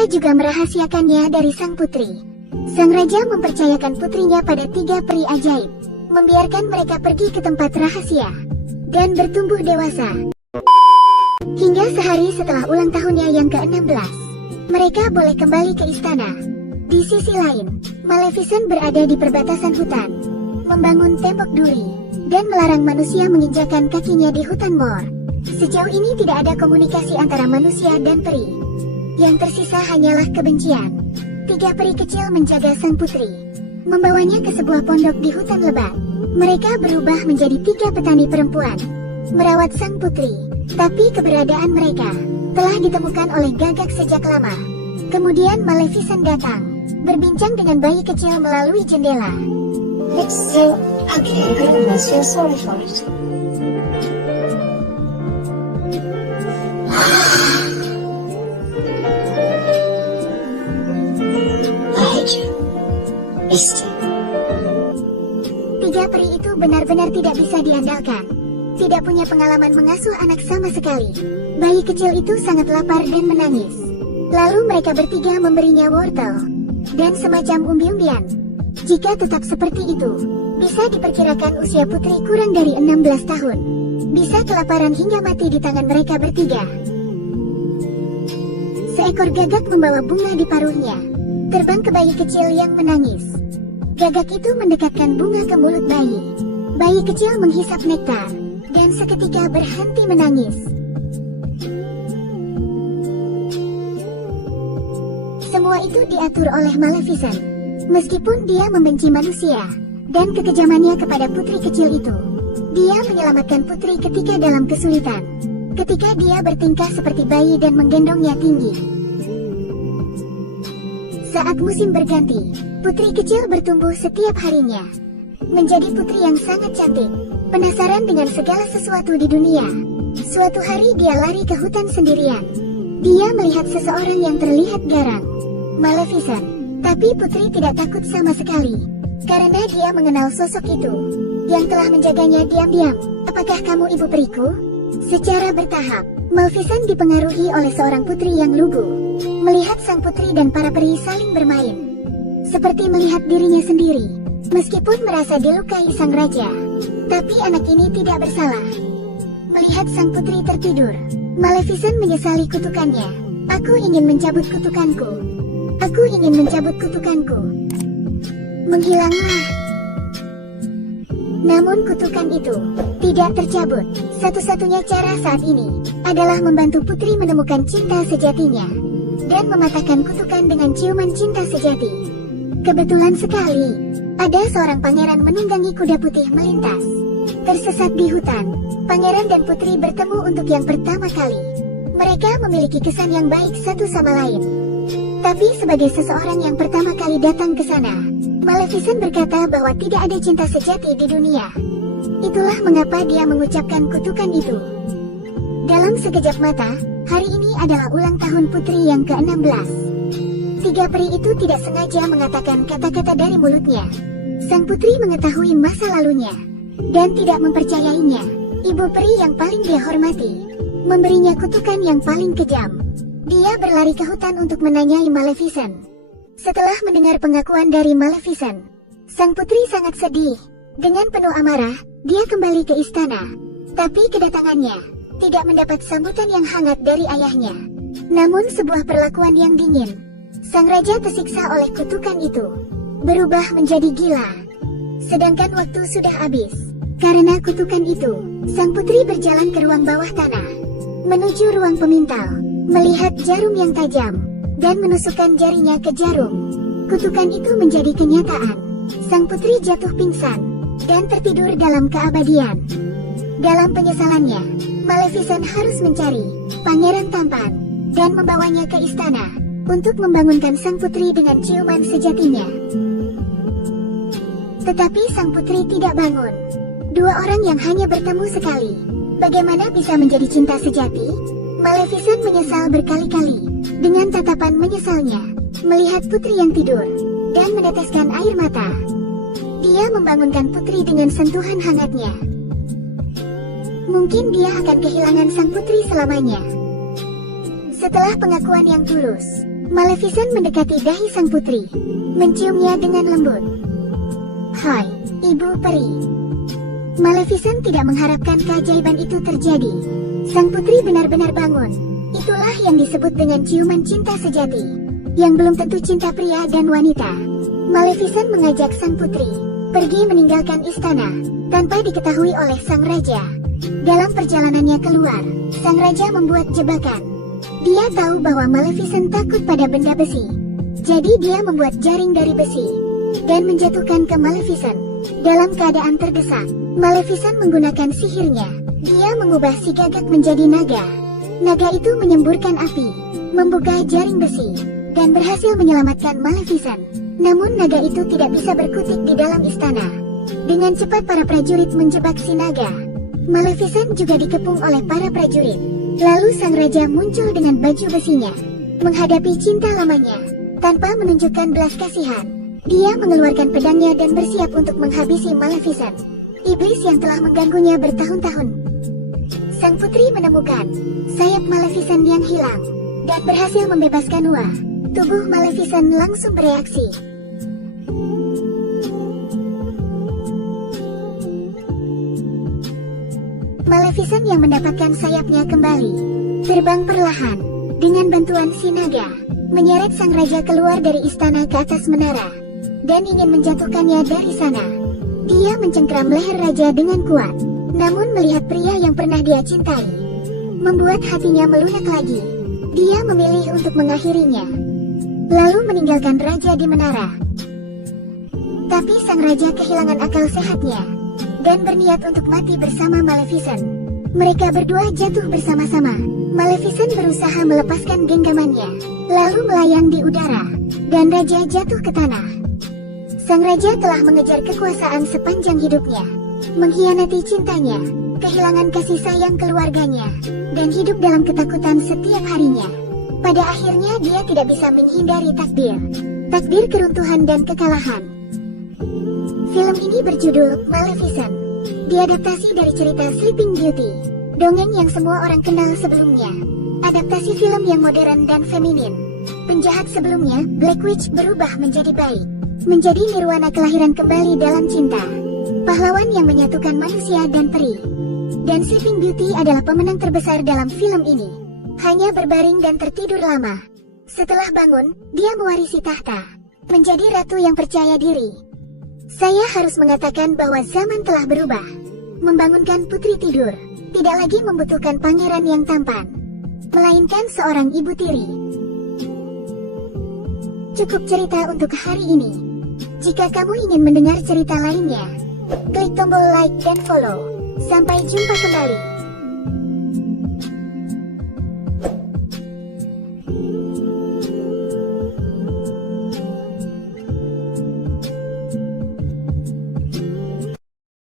Dia juga merahasiakannya dari sang putri. Sang raja mempercayakan putrinya pada 3 peri ajaib, membiarkan mereka pergi ke tempat rahasia dan bertumbuh dewasa. Hingga sehari setelah ulang tahunnya yang ke-16, mereka boleh kembali ke istana. Di sisi lain, Maleficent berada di perbatasan hutan, membangun tembok duri, dan melarang manusia menginjakan kakinya di hutan Mor. Sejauh ini tidak ada komunikasi antara manusia dan peri. Yang tersisa hanyalah kebencian. 3 peri kecil menjaga sang putri, membawanya ke sebuah pondok di hutan lebat. Mereka berubah menjadi 3 petani perempuan, merawat sang putri. Tapi keberadaan mereka telah ditemukan oleh Gagak sejak lama. Kemudian Maleficent datang, berbincang dengan bayi kecil melalui jendela. It's so ugly, goodness, feel sorry for it. I hate you, Misty. 3 peri itu benar-benar tidak bisa diandalkan. Tidak punya pengalaman mengasuh anak sama sekali. Bayi kecil itu sangat lapar dan menangis. Lalu mereka bertiga memberinya wortel dan semacam umbi-umbian. Jika tetap seperti itu, bisa diperkirakan usia putri kurang dari 16 tahun. Bisa kelaparan hingga mati di tangan mereka bertiga. Seekor gagak membawa bunga di paruhnya, terbang ke bayi kecil yang menangis. Gagak itu mendekatkan bunga ke mulut bayi. Bayi kecil menghisap nektar dan seketika berhenti menangis. Semua itu diatur oleh Maleficent. Meskipun dia membenci manusia dan kekejamannya kepada putri kecil itu, dia menyelamatkan putri ketika dalam kesulitan. Ketika dia bertingkah seperti bayi dan menggendongnya tinggi. Saat musim berganti, putri kecil bertumbuh setiap harinya, menjadi putri yang sangat cantik, penasaran dengan segala sesuatu di dunia. Suatu hari dia lari ke hutan sendirian. Dia melihat seseorang yang terlihat garang, Maleficent. Tapi putri tidak takut sama sekali, karena dia mengenal sosok itu, yang telah menjaganya diam-diam. Apakah kamu ibu periku? Secara bertahap, Maleficent dipengaruhi oleh seorang putri yang lugu. Melihat sang putri dan para peri saling bermain, seperti melihat dirinya sendiri. Meskipun merasa dilukai sang raja, tapi anak ini tidak bersalah. Melihat sang putri tertidur, Maleficent menyesali kutukannya. Aku ingin mencabut kutukanku. Aku ingin mencabut kutukanku. Menghilanglah. Namun kutukan itu tidak tercabut. Satu-satunya cara saat ini adalah membantu putri menemukan cinta sejatinya dan mematahkan kutukan dengan ciuman cinta sejati. Kebetulan sekali, ada seorang pangeran menunggangi kuda putih melintas. Tersesat di hutan, pangeran dan putri bertemu untuk yang pertama kali. Mereka memiliki kesan yang baik satu sama lain. Tapi sebagai seseorang yang pertama kali datang ke sana, Maleficent berkata bahwa tidak ada cinta sejati di dunia. Itulah mengapa dia mengucapkan kutukan itu. Dalam sekejap mata, hari ini adalah ulang tahun putri yang ke-16. 3 peri itu tidak sengaja mengatakan kata-kata dari mulutnya. Sang putri mengetahui masa lalunya dan tidak mempercayainya. Ibu peri yang paling dia hormati memberinya kutukan yang paling kejam. Dia berlari ke hutan untuk menanyai Maleficent. Setelah mendengar pengakuan dari Maleficent, sang putri sangat sedih. Dengan penuh amarah, dia kembali ke istana. Tapi kedatangannya tidak mendapat sambutan yang hangat dari ayahnya, namun sebuah perlakuan yang dingin. Sang raja tersiksa oleh kutukan itu, berubah menjadi gila. Sedangkan waktu sudah habis. Karena kutukan itu, sang putri berjalan ke ruang bawah tanah, menuju ruang pemintal, melihat jarum yang tajam, dan menusukkan jarinya ke jarum. Kutukan itu menjadi kenyataan. Sang putri jatuh pingsan, dan tertidur dalam keabadian. Dalam penyesalannya, Maleficent harus mencari pangeran tampan, dan membawanya ke istana, untuk membangunkan sang putri dengan ciuman sejatinya. Tetapi sang putri tidak bangun. 2 orang yang hanya bertemu sekali, bagaimana bisa menjadi cinta sejati? Maleficent menyesal berkali-kali. Dengan tatapan menyesalnya, melihat putri yang tidur, dan meneteskan air mata. Dia membangunkan putri dengan sentuhan hangatnya. Mungkin dia akan kehilangan sang putri selamanya. Setelah pengakuan yang tulus, Maleficent mendekati dahi sang putri, menciumnya dengan lembut. "Hai, Ibu Peri." Maleficent tidak mengharapkan keajaiban itu terjadi. Sang putri benar-benar bangun. Itulah yang disebut dengan ciuman cinta sejati, yang belum tentu cinta pria dan wanita. Maleficent mengajak sang putri pergi meninggalkan istana, tanpa diketahui oleh sang raja. Dalam perjalanannya keluar, sang raja membuat jebakan. Dia tahu bahwa Maleficent takut pada benda besi. Jadi dia membuat jaring dari besi, dan menjatuhkan ke Maleficent. Dalam keadaan terdesak, Maleficent menggunakan sihirnya. Dia mengubah si gagak menjadi naga. Naga itu menyemburkan api, membuka jaring besi, dan berhasil menyelamatkan Maleficent. Namun naga itu tidak bisa berkutik di dalam istana. Dengan cepat para prajurit menjebak si naga. Maleficent juga dikepung oleh para prajurit. Lalu sang raja muncul dengan baju besinya, menghadapi cinta lamanya. Tanpa menunjukkan belas kasihan, dia mengeluarkan pedangnya dan bersiap untuk menghabisi Maleficent, iblis yang telah mengganggunya bertahun-tahun. Sang putri menemukan sayap Maleficent yang hilang, dan berhasil membebaskan Noah. Tubuh Maleficent langsung bereaksi. Maleficent yang mendapatkan sayapnya kembali, terbang perlahan, dengan bantuan si naga, menyeret sang raja keluar dari istana ke atas menara, dan ingin menjatuhkannya dari sana. Dia mencengkram leher raja dengan kuat, namun melihat pria yang pernah dia cintai, membuat hatinya melunak lagi. Dia memilih untuk mengakhirinya, lalu meninggalkan raja di menara. Tapi sang raja kehilangan akal sehatnya, dan berniat untuk mati bersama Maleficent. Mereka berdua jatuh bersama-sama. Maleficent berusaha melepaskan genggamannya, lalu melayang di udara, dan raja jatuh ke tanah. Sang raja telah mengejar kekuasaan sepanjang hidupnya, mengkhianati cintanya, kehilangan kasih sayang keluarganya, dan hidup dalam ketakutan setiap harinya. Pada akhirnya dia tidak bisa menghindari takdir keruntuhan dan kekalahan. Film ini berjudul Maleficent, diadaptasi dari cerita Sleeping Beauty, dongeng yang semua orang kenal sebelumnya. Adaptasi film yang modern dan feminin. Penjahat sebelumnya, Black Witch, berubah menjadi baik, menjadi nirwana kelahiran kembali dalam cinta, pahlawan yang menyatukan manusia dan peri. Dan Sleeping Beauty adalah pemenang terbesar dalam film ini. Hanya berbaring dan tertidur lama. Setelah bangun, dia mewarisi tahta, menjadi ratu yang percaya diri. Saya harus mengatakan bahwa zaman telah berubah. Membangunkan putri tidur tidak lagi membutuhkan pangeran yang tampan, melainkan seorang ibu tiri. Cukup cerita untuk hari ini. Jika kamu ingin mendengar cerita lainnya, klik tombol like dan follow. Sampai jumpa kembali.